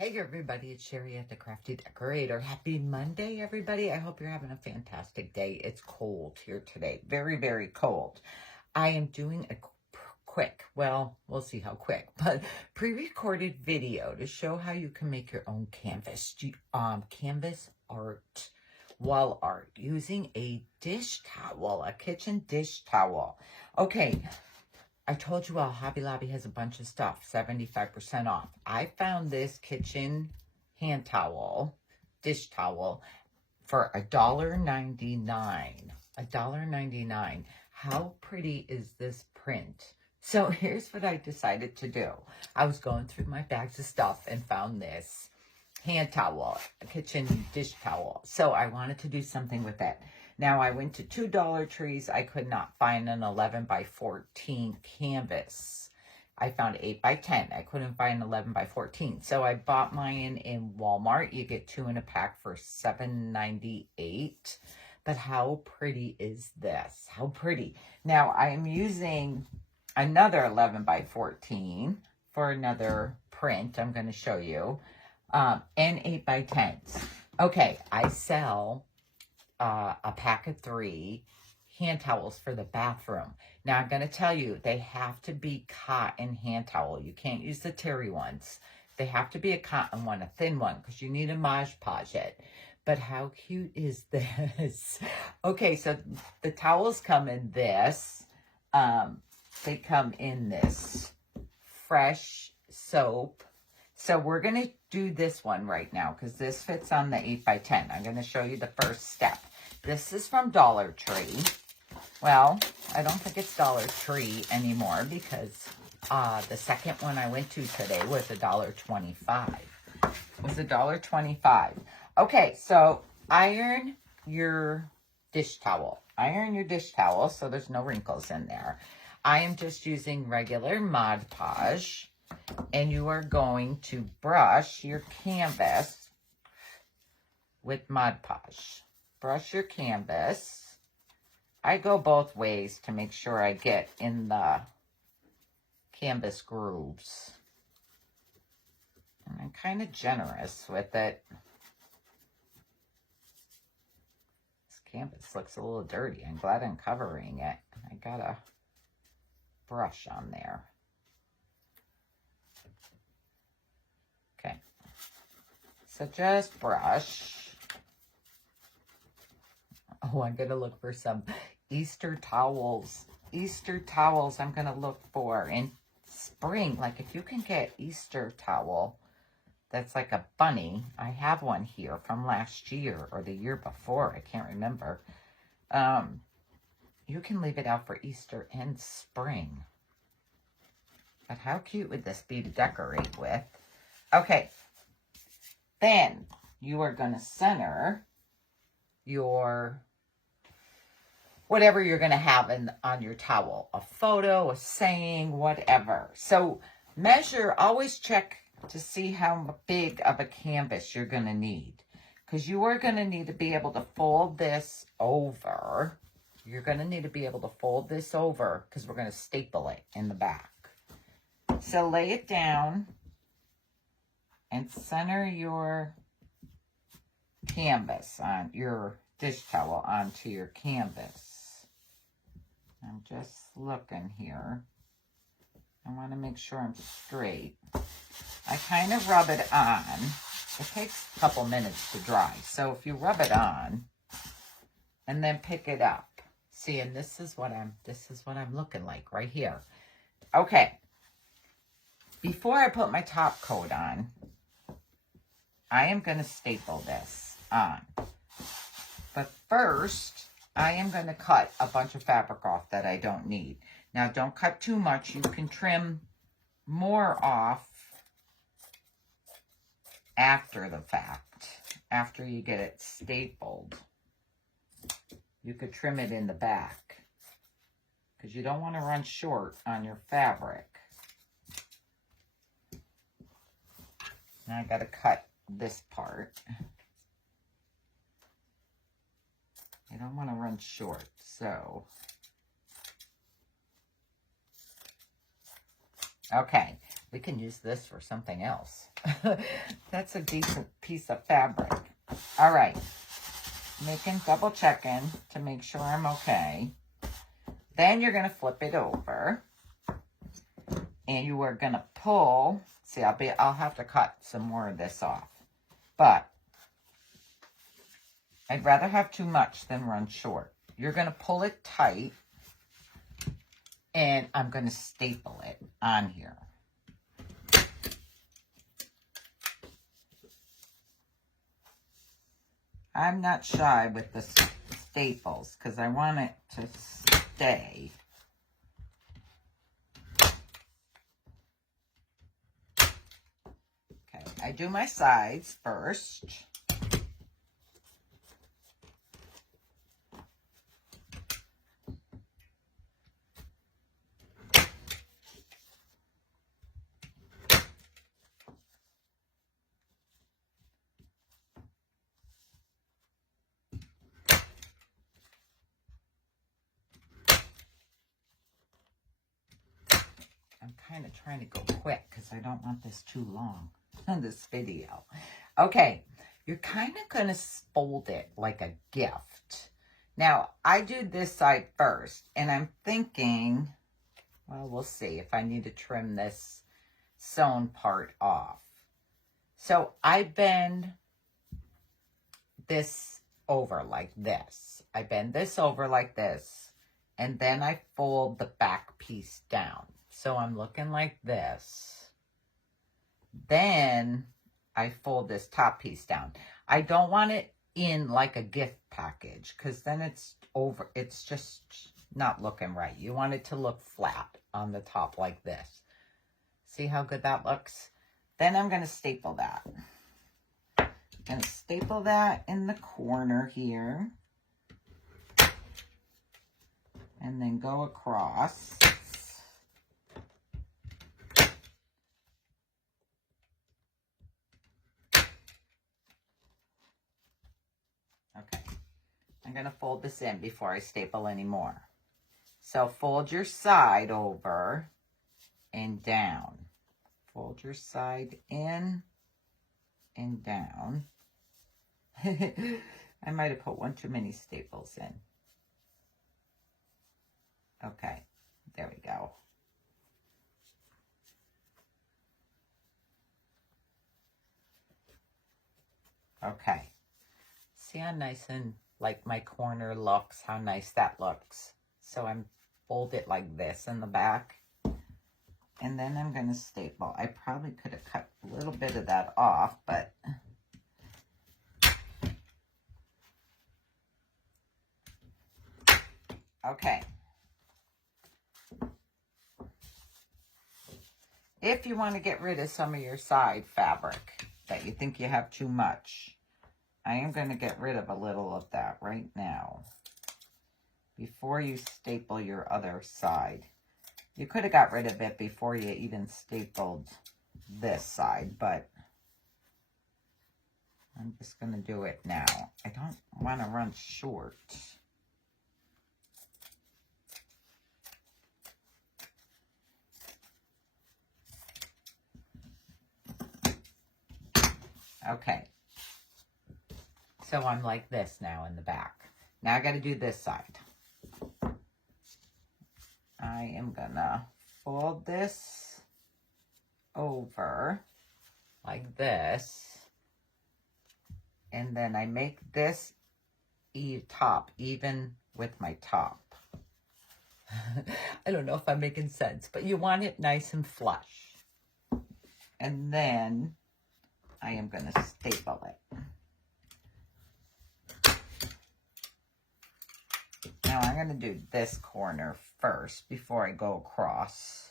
Hey everybody, it's Sherry at the Crafty Decorator. Happy Monday, everybody. I hope you're having a fantastic day. It's cold here today. Very, very cold. I am doing a quick, well, we'll see how quick, but pre-recorded video to show how you can make your own canvas art, wall art, using a dish towel, a kitchen dish towel. Okay. I told you all Hobby Lobby has a bunch of stuff, 75% off. I found this kitchen hand towel, dish towel, for $1.99. $1.99. How pretty is this print? So here's what I decided to do. I was going through my bags of stuff and found this hand towel, a kitchen dish towel. So I wanted to do something with it. Now, I went to 2 Dollar Trees. I could not find an 11 by 14 canvas. I found 8 by 10. I couldn't find 11 by 14. So I bought mine in Walmart. You get 2 in a pack for $7.98. But how pretty is this? How pretty. Now, I am using another 11 by 14 for another print I'm going to show you. And 8 by 10s. Okay, I sell a pack of 3 hand towels for the bathroom. Now, I'm going to tell you, they have to be cotton hand towel. You can't use the terry ones. They have to be a cotton one, a thin one, because you need a podge it. But how cute is this? Okay, so the towels come in this. They come in this fresh soap. So we're going to do this one right now because this fits on the 8 by 10. I'm going to show you the first step. This is from Dollar Tree. Well, I don't think it's Dollar Tree anymore because the second one I went to today was $1.25. It was $1.25. Okay, so iron your dish towel. Iron your dish towel so there's no wrinkles in there. I am just using regular Mod Podge. And you are going to brush your canvas with Mod Podge. Brush your canvas. I go both ways to make sure I get in the canvas grooves. And I'm kind of generous with it. This canvas looks a little dirty. I'm glad I'm covering it. I got a brush on there. Okay, so just brush. Oh, I'm going to look for some Easter towels. Easter towels I'm going to look for in spring. Like if you can get Easter towel that's like a bunny. I have one here from last year or the year before. I can't remember. You can leave it out for Easter and spring. But how cute would this be to decorate with? Okay, then you are going to center your, whatever you're going to have on your towel, a photo, a saying, whatever. So measure, always check to see how big of a canvas you're going to need. Because you are going to need to be able to fold this over. You're going to need to be able to fold this over because we're going to staple it in the back. So lay it down. And center your canvas on your dish towel onto your canvas. I'm just looking here. I want to make sure I'm straight. I kind of rub it on. It takes a couple minutes to dry. So if you rub it on and then pick it up. See, and this is what I'm looking like right here. Okay. Before I put my top coat on, I am going to staple this on. But first, I am going to cut a bunch of fabric off that I don't need. Now, don't cut too much. You can trim more off after the fact. After you get it stapled. You could trim it in the back. Because you don't want to run short on your fabric. Now I got to cut this part. I don't want to run short, so. Okay, We can use this for something else. That's a decent piece of fabric. All right. Double checking to make sure I'm okay. Then you're going to flip it over. And you are going to pull. See, I'll have to cut some more of this off. But I'd rather have too much than run short. You're going to pull it tight. And I'm going to staple it on here. I'm not shy with the staples because I want it to stay. Okay, I do my sides first. I'm kind of trying to go quick because I don't want this too long on this video. Okay, you're kind of going to fold it like a gift. Now, I do this side first, and I'm thinking, well, we'll see if I need to trim this sewn part off. So I bend this over like this. I bend this over like this, and then I fold the back piece down. So I'm looking like this. Then I fold this top piece down. I don't want it in like a gift package because then it's over. It's just not looking right. You want it to look flat on the top like this. See how good that looks? Then I'm going to staple that. I'm going to staple that in the corner here. And then go across. Okay, I'm going to fold this in before I staple anymore. So fold your side over and down. Fold your side in and down. I might have put one too many staples in. Okay, there we go. Okay. See how nice and like my corner looks, how nice that looks. So I'm fold it like this in the back. And then I'm going to staple. I probably could have cut a little bit of that off, but okay. If you want to get rid of some of your side fabric that you think you have too much, I am going to get rid of a little of that right now before you staple your other side. You could have got rid of it before you even stapled this side, but I'm just going to do it now. I don't want to run short. Okay. So I'm like this now in the back. Now I got to do this side. I am gonna fold this over like this. And then I make this top even with my top. I don't know if I'm making sense, but you want it nice and flush. And then I am gonna staple it. Now I'm going to do this corner first before I go across.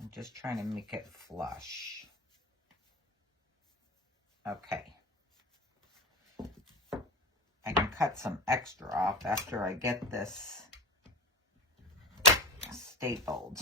I'm just trying to make it flush. Okay. I can cut some extra off after I get this stapled.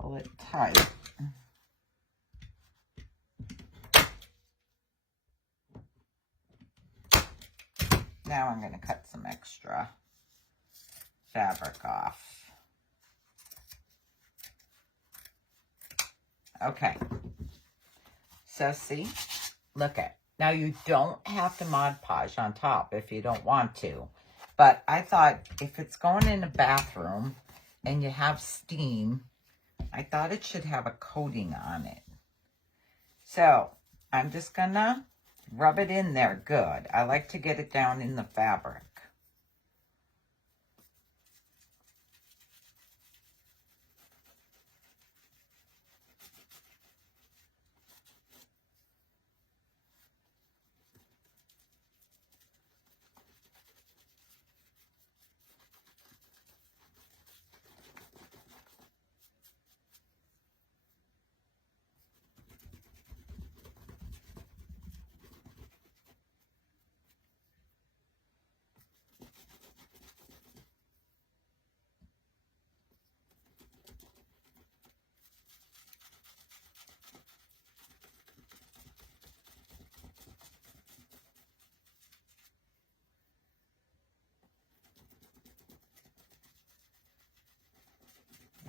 Pull pull it tight. Now I'm going to cut some extra fabric off. Okay. So see, look at. Now you don't have to Mod Podge on top if you don't want to. But I thought if it's going in a bathroom and you have steam, I thought it should have a coating on it. So I'm just gonna rub it in there good. I like to get it down in the fabric.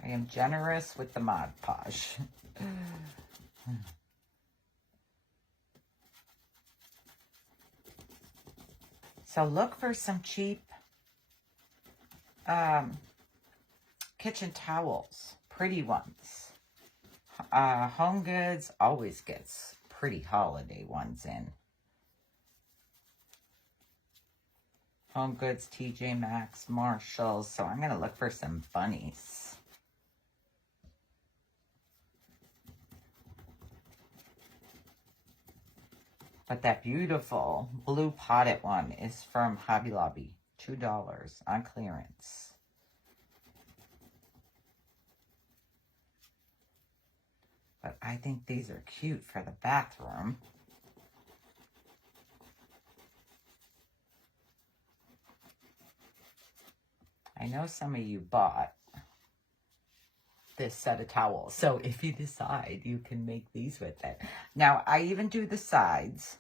I am generous with the Mod Podge. So look for some cheap kitchen towels, pretty ones. Home Goods always gets pretty holiday ones in. Home Goods, TJ Maxx, Marshalls. So I'm going to look for some bunnies. But that beautiful blue potted one is from Hobby Lobby. $2 on clearance. But I think these are cute for the bathroom. I know some of you bought this set of towels. So if you decide, you can make these with it. Now, I even do the sides.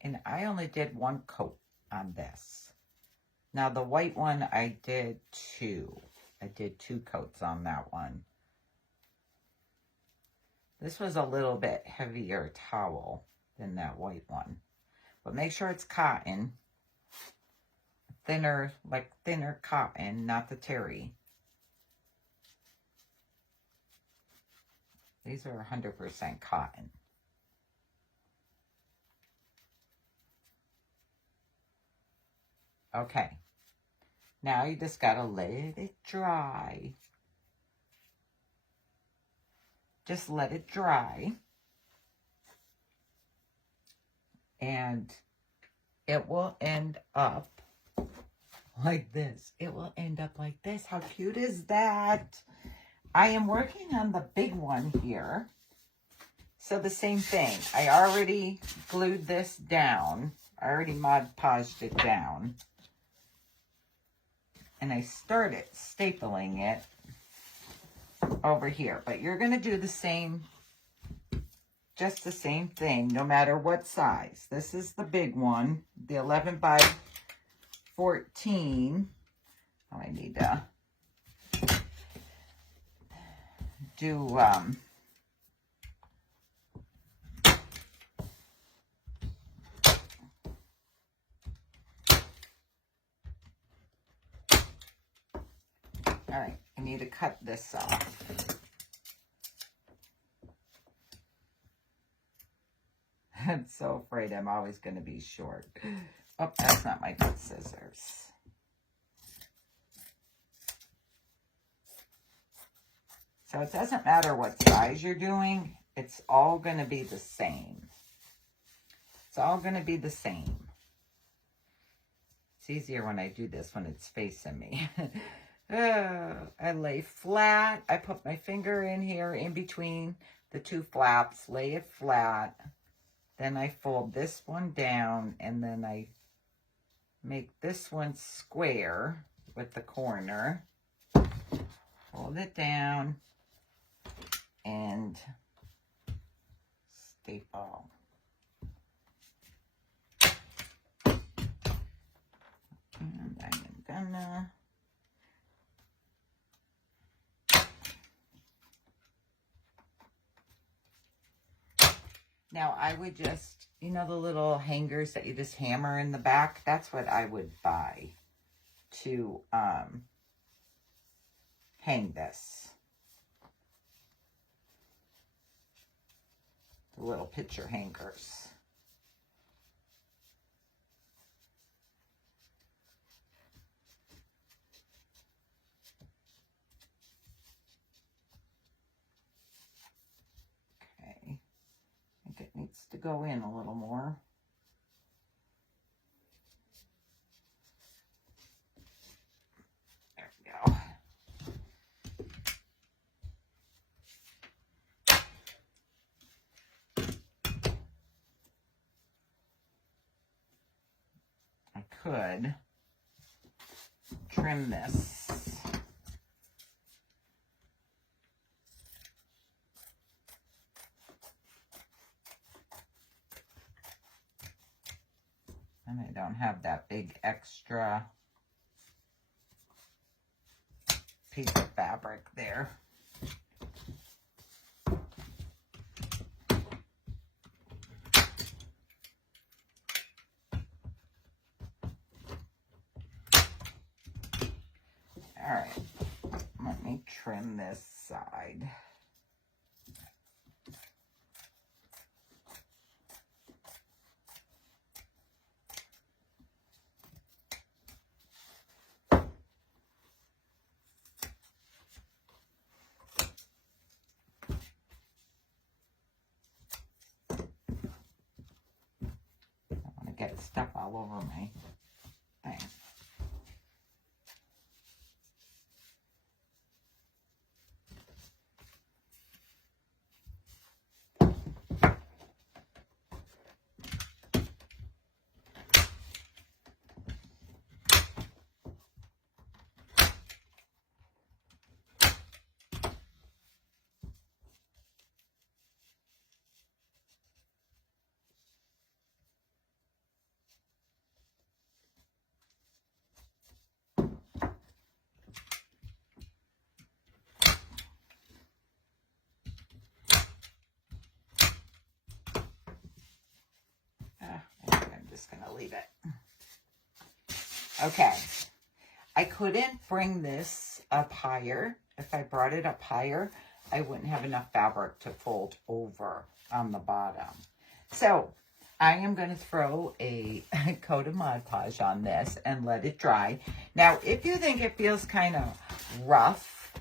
And I only did one coat on this. Now the white one, I did two. I did 2 coats on that one. This was a little bit heavier towel than that white one. But make sure it's cotton. Thinner, like thinner cotton, not the terry. These are 100% cotton. Okay. Now you just gotta let it dry. Just let it dry. And it will end up like this. It will end up like this. How cute is that? I am working on the big one here. So the same thing. I already glued this down. I already Mod Podged it down. And I started stapling it over here. But you're going to do the same, just the same thing, no matter what size. This is the big one, the 11 by 14. Oh, I need to do, all right, I need to cut this off. I'm so afraid I'm always going to be short. Oh, that's not my good scissors. So it doesn't matter what size you're doing. It's all going to be the same. It's all going to be the same. It's easier when I do this when it's facing me. I lay flat. I put my finger in here in between the two flaps, lay it flat. Then I fold this one down, and then I make this one square with the corner. Fold it down and staple. And I am gonna now I would just, you know, the little hangers that you just hammer in the back, that's what I would buy to hang this. The little picture hangers. Okay. I think it needs to go in a little more. There we go. I could trim this. And I don't have that big extra piece of fabric there. All right, let me trim this side. Get stuff all over my thing. Just gonna leave it. Okay, I couldn't bring this up higher. If I brought it up higher, I wouldn't have enough fabric to fold over on the bottom. So I am going to throw a coat of Mod Podge on this and let it dry. Now, if you think it feels kind of rough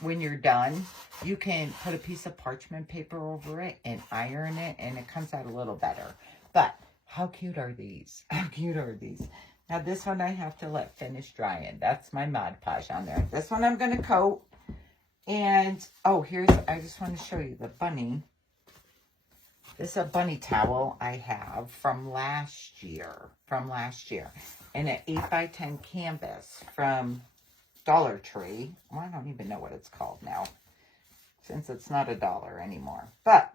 when you're done, you can put a piece of parchment paper over it and iron it, and it comes out a little better. But how cute are these? How cute are these? Now, this one I have to let finish drying. That's my Mod Podge on there. This one I'm going to coat. And, oh, I just want to show you the bunny. This is a bunny towel I have from last year. And an 8x10 canvas from Dollar Tree. Well, I don't even know what it's called now, since it's not $1 anymore. But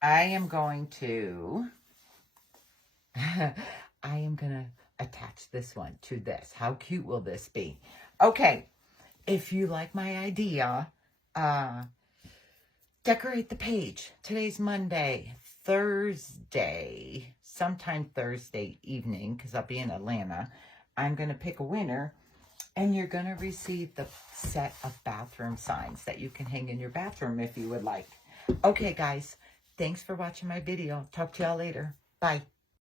I am going to attach this one to this. How cute will this be? Okay, if you like my idea, decorate the page. Today's Monday. Sometime Thursday evening, because I'll be in Atlanta, I'm going to pick a winner, and you're going to receive the set of bathroom signs that you can hang in your bathroom if you would like. Okay, guys. Thanks for watching my video. Talk to y'all later. Bye.